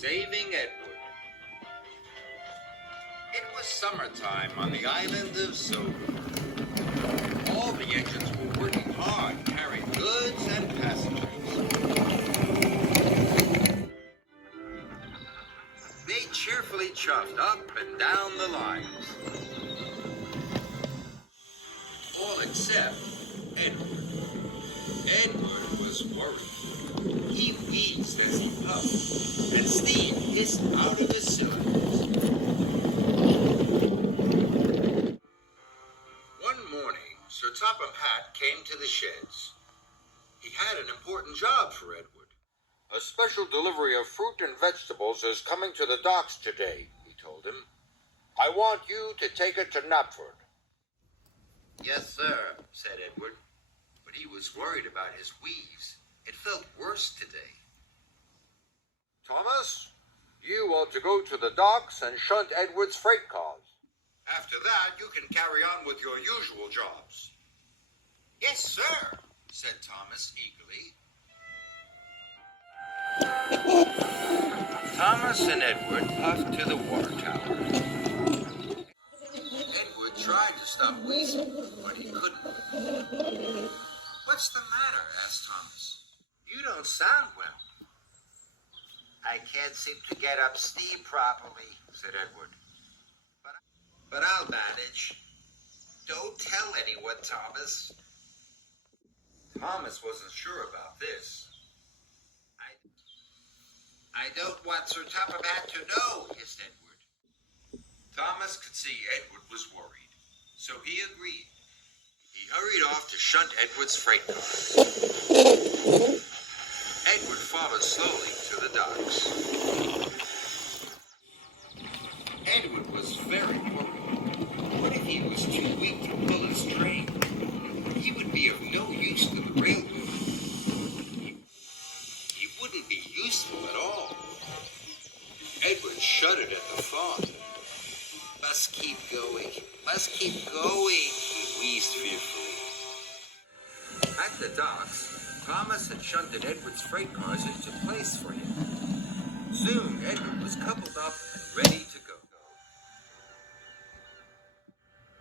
Saving Edward. It was summertime on the island of Sober. All the engines were working hard, carrying goods and passengers. They cheerfully chuffed up and down the lines. All except Edward. Edward was worried. He wheezed as he puffed, and steam hissed out of his cylinders. One morning, Sir Topham Hatt came to the sheds. He had an important job for Edward. A special delivery of fruit and vegetables is coming to the docks today, he told him. I want you to take it to Knapford. Yes, sir, said Edward. But he was worried about his wheeze. It felt worse today. Thomas, you ought to go to the docks and shunt Edward's freight cars. After that, you can carry on with your usual jobs. Yes, sir, said Thomas eagerly. Thomas and Edward puffed to the water tower. Edward tried to stop wheezing, but he couldn't. What's the matter? Asked Thomas. You don't sound well. I can't seem to get up steam properly, said Edward. But I'll manage. Don't tell anyone, Thomas. Thomas wasn't sure about this. I don't want Sir Topham Hatt to know, hissed Edward. Thomas could see Edward was worried, so he agreed. He hurried off to shunt Edward's freight car. Edward followed slowly to the docks. Edward was very worried. What if he was too weak to pull his train? He would be of no use to the railroad. He wouldn't be useful at all. Edward shuddered at the thought. Must keep going. Must keep going, he wheezed fearfully. At the docks, Thomas had shunted Edward's freight cars into place for him. Soon, Edward was coupled up and ready to go.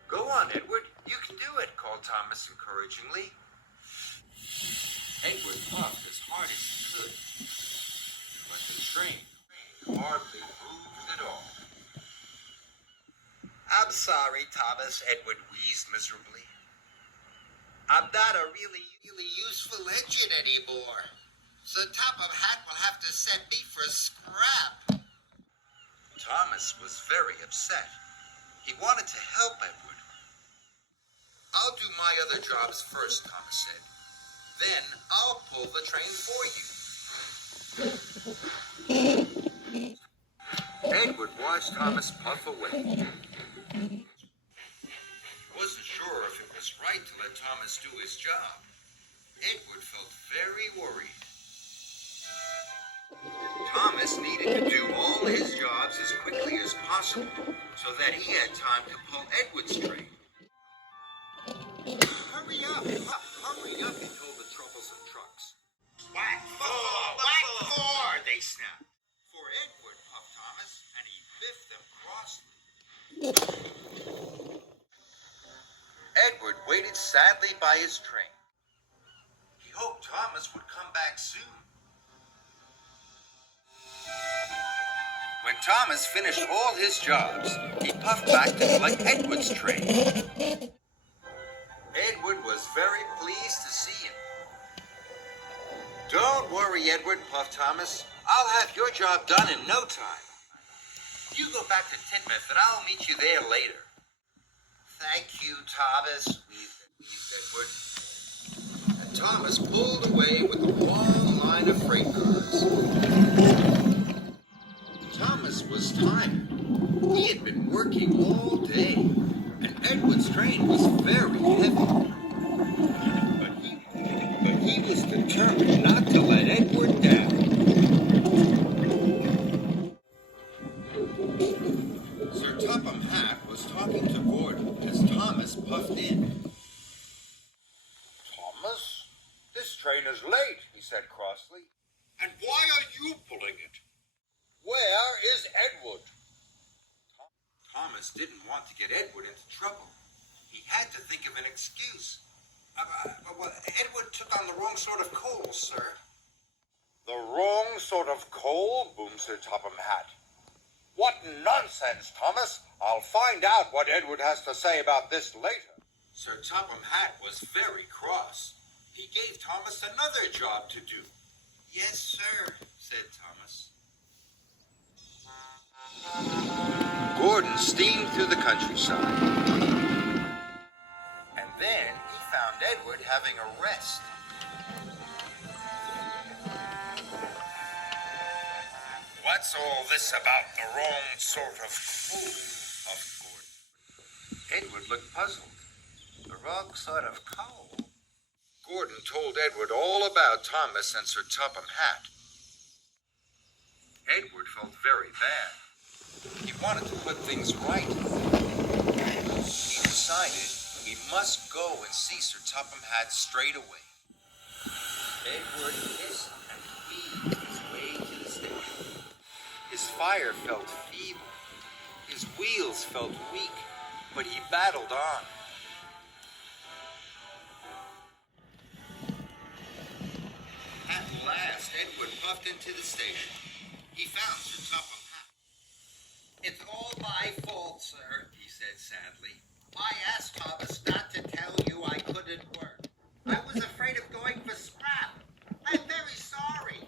Go on, Edward. You can do it, called Thomas encouragingly. Edward puffed as hard as he could, but the train hardly moved at all. I'm sorry, Thomas, Edward wheezed miserably. I'm not a really useful engine anymore. So Topham Hatt will have to send me for a scrap. Thomas was very upset. He wanted to help Edward. I'll do my other jobs first, Thomas said. Then I'll pull the train for you. Edward watched Thomas puff away. He wasn't sure if it was right to let Thomas do his job. Edward felt very worried. Thomas needed to do all his jobs as quickly as possible so that he had time to pull Edward's train. Hurry up, he told the troublesome trucks. Whack four, they snapped. For Edward, puffed Thomas, and he biffed them crossly. Edward waited sadly by his train. He hoped Thomas would come back soon. When Thomas finished all his jobs, he puffed back to collect Edward's train. Edward was very pleased to see him. Don't worry, Edward, puffed Thomas. I'll have your job done in no time. You go back to Teignmouth and I'll meet you there later. Thank you, Thomas, wheezed Edward. And Thomas pulled away with a long line of freight cars. Thomas was tired. He had been working all day, and Edward's train was very heavy. But he was determined not to let Edward down. Sir Topham Hatt was talking to Gordon as Thomas puffed in. Thomas, this train is late, he said crossly. And why are you pulling it? Well, Thomas didn't want to get Edward into trouble. He had to think of an excuse. Well, Edward took on the wrong sort of coal, sir. The wrong sort of coal, boomed Sir Topham Hatt. What nonsense, Thomas! I'll find out what Edward has to say about this later. Sir Topham Hatt was very cross. He gave Thomas another job to do. Yes, sir, said Thomas. Gordon steamed through the countryside. And then he found Edward having a rest. What's all this about the wrong sort of coal? Huffed Gordon. Edward looked puzzled. The wrong sort of coal? Gordon told Edward all about Thomas and Sir Topham Hatt. Edward felt very bad. He wanted to put things right. He decided he must go and see Sir Topham Hatt straight away. Edward hissed and heaved his way to the station. His fire felt feeble. His wheels felt weak, but he battled on. At last, Edward puffed into the station. He found Sir Topham Hatt. It's all my fault, sir, he said sadly. I asked Thomas not to tell you I couldn't work. I was afraid of going for scrap. I'm very sorry.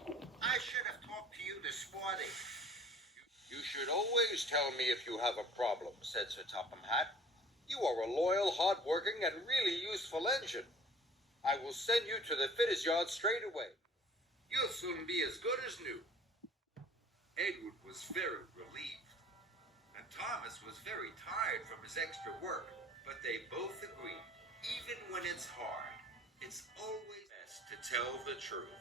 I should have talked to you this morning. You should always tell me if you have a problem, said Sir Topham Hatt. You are a loyal, hard-working, and really useful engine. I will send you to the fitters' yard straight away. You'll soon be as good as new. Edward was very relieved, and Thomas was very tired from his extra work, but they both agreed, even when it's hard, it's always best to tell the truth.